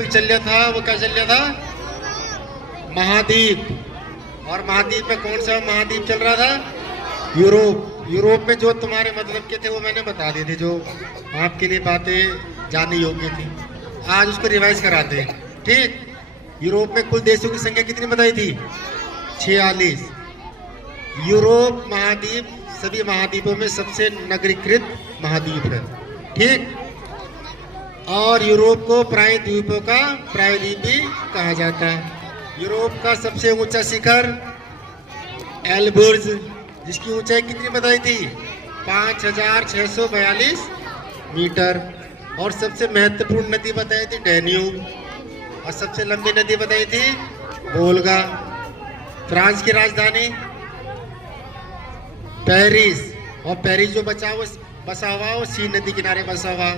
Topic चल रहा था, वो क्या चल रहा था? महाद्वीप। और महाद्वीप में कौन सा महाद्वीप चल रहा था? यूरोप। यूरोप में जो तुम्हारे मतलब के थे वो मैंने बता दिए थे, जो आपके लिए बातें जानने योग्य थी। आज उसको रिवाइज कराते हैं, ठीक। यूरोप में कुल देशों की संख्या कितनी बताई थी? 46। यूरोप महाद्वीप सभी महाद्वीपों में सबसे नगरीकृत महाद्वीप है, ठीक। और यूरोप को प्रायद्वीपों का प्रायद्वीप भी कहा जाता है। यूरोप का सबसे ऊंचा शिखर एल्ब्रुज, जिसकी ऊंचाई कितनी बताई थी? 5642 मीटर। और सबसे महत्वपूर्ण नदी बताई थी डैन्यूब। और सबसे लंबी नदी बताई थी वोल्गा। फ्रांस की राजधानी पेरिस। और पेरिस जो बसा हुआ वो सी नदी किनारे बसा हुआ।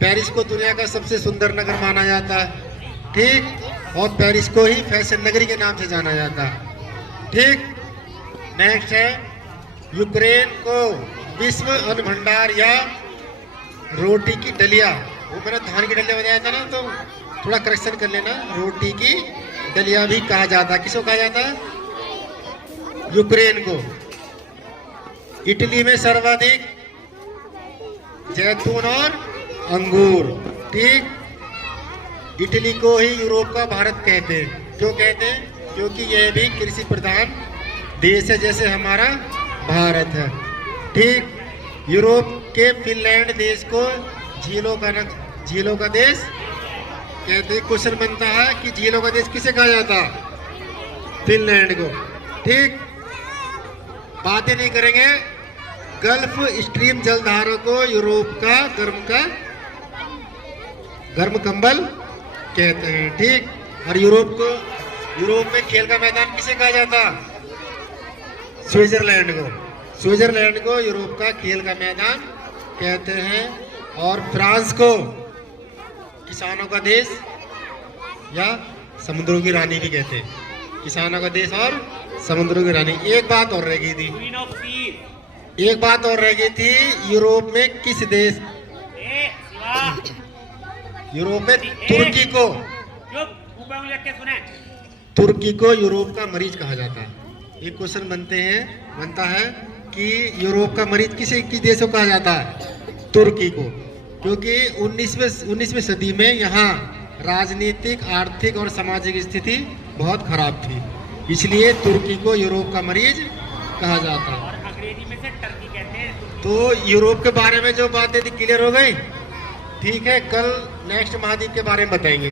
पेरिस को दुनिया का सबसे सुंदर नगर माना जाता है, ठीक। और पेरिस को ही फैशन नगरी के नाम से जाना जाता है, ठीक। नेक्स्ट है यूक्रेन को विश्व अन्न भंडार या रोटी की डलिया, वो मैंने धान की डलिया बताया था ना, तो थोड़ा करेक्शन कर लेना। रोटी की डलिया भी कहा जाता है। किसको कहा जाता है? यूक्रेन को। इटली में सर्वाधिक जैतून और अंगूर, ठीक। इटली को ही यूरोप का भारत कहते हैं। क्यों कहते हैं? क्योंकि यह भी कृषि प्रधान देश है, जैसे हमारा भारत है, ठीक। यूरोप के फिनलैंड देश को झीलों का देश कहते हैं। क्वेश्चन बनता है कि झीलों का देश किसे कहा जाता? फिनलैंड को, ठीक। बातें नहीं करेंगे। गल्फ स्ट्रीम जलधारा को यूरोप का गर्म कंबल कहते हैं, ठीक। और यूरोप में खेल का मैदान किसे कहा जाता? स्विट्जरलैंड को। स्विट्जरलैंड को यूरोप का खेल का मैदान कहते हैं। और फ्रांस को किसानों का देश या समुद्रों की रानी भी कहते हैं। किसानों का देश और समुद्रों की रानी। एक बात और रह गई थी, यूरोप में किस देश, यूरोप में तुर्की को यूरोप का मरीज कहा जाता है। एक क्वेश्चन बनता है कि यूरोप का मरीज किस देश को कहा जाता है? तुर्की को। क्योंकि 19वीं सदी में यहाँ राजनीतिक, आर्थिक और सामाजिक स्थिति बहुत खराब थी, इसलिए तुर्की को यूरोप का मरीज कहा जाता है। और अंग्रेजी में से टर्की कहते हैं। तो यूरोप के बारे में जो बातें थी क्लियर हो गई, ठीक है। कल नेक्स्ट महाद्वीप के बारे में बताएंगे।